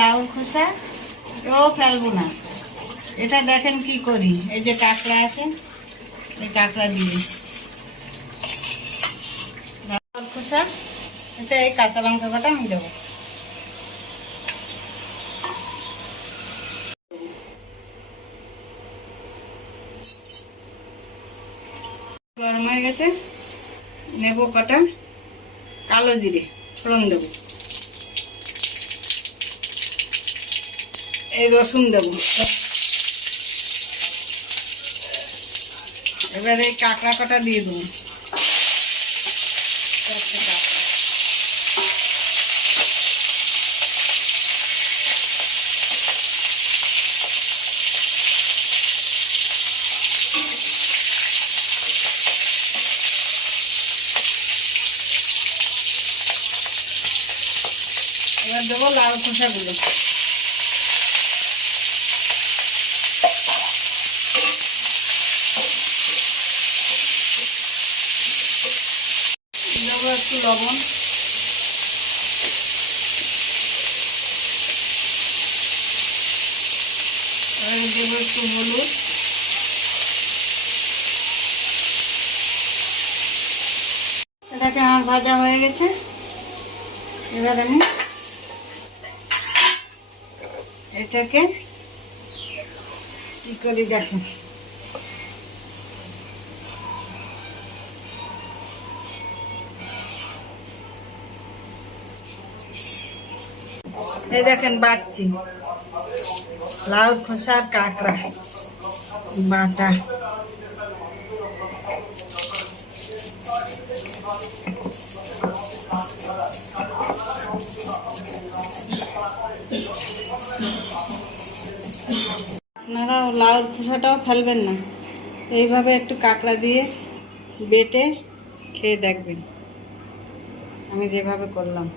লাউর খোসা এটাও ফেলবো না। এটা দেখেন কি করি, এই যে কাঁকড়া আছে, এই কাঁকড়া দিয়ে লাউর খোসা, এটা এই কাঁচা লঙ্কা কটা আমি দেবো। গরম হয়ে গেছে, নেবো কটা কালো জিরে, ফোড়ন দেবো, এই রসুন দেবো। এবার এই কাঁকড়া কটা দিয়ে দেবো। এবার দেবো লাউ খোসাগুলো। দেবো একটু লবণ, দেবো একটু হলুদ, এটাকে আমার ভাজা হয়ে গেছে। এবার আমি এটাকে কি করি দেখুন, এই দেখেন বাটছি লাউর খোসার কাঁকড়া বাটা। আপনারা লাউর খোসাটাও ফেলবেন না, এইভাবে একটু কাঁকড়া দিয়ে বেটে খেয়ে দেখবেন আমি যেভাবে করলাম।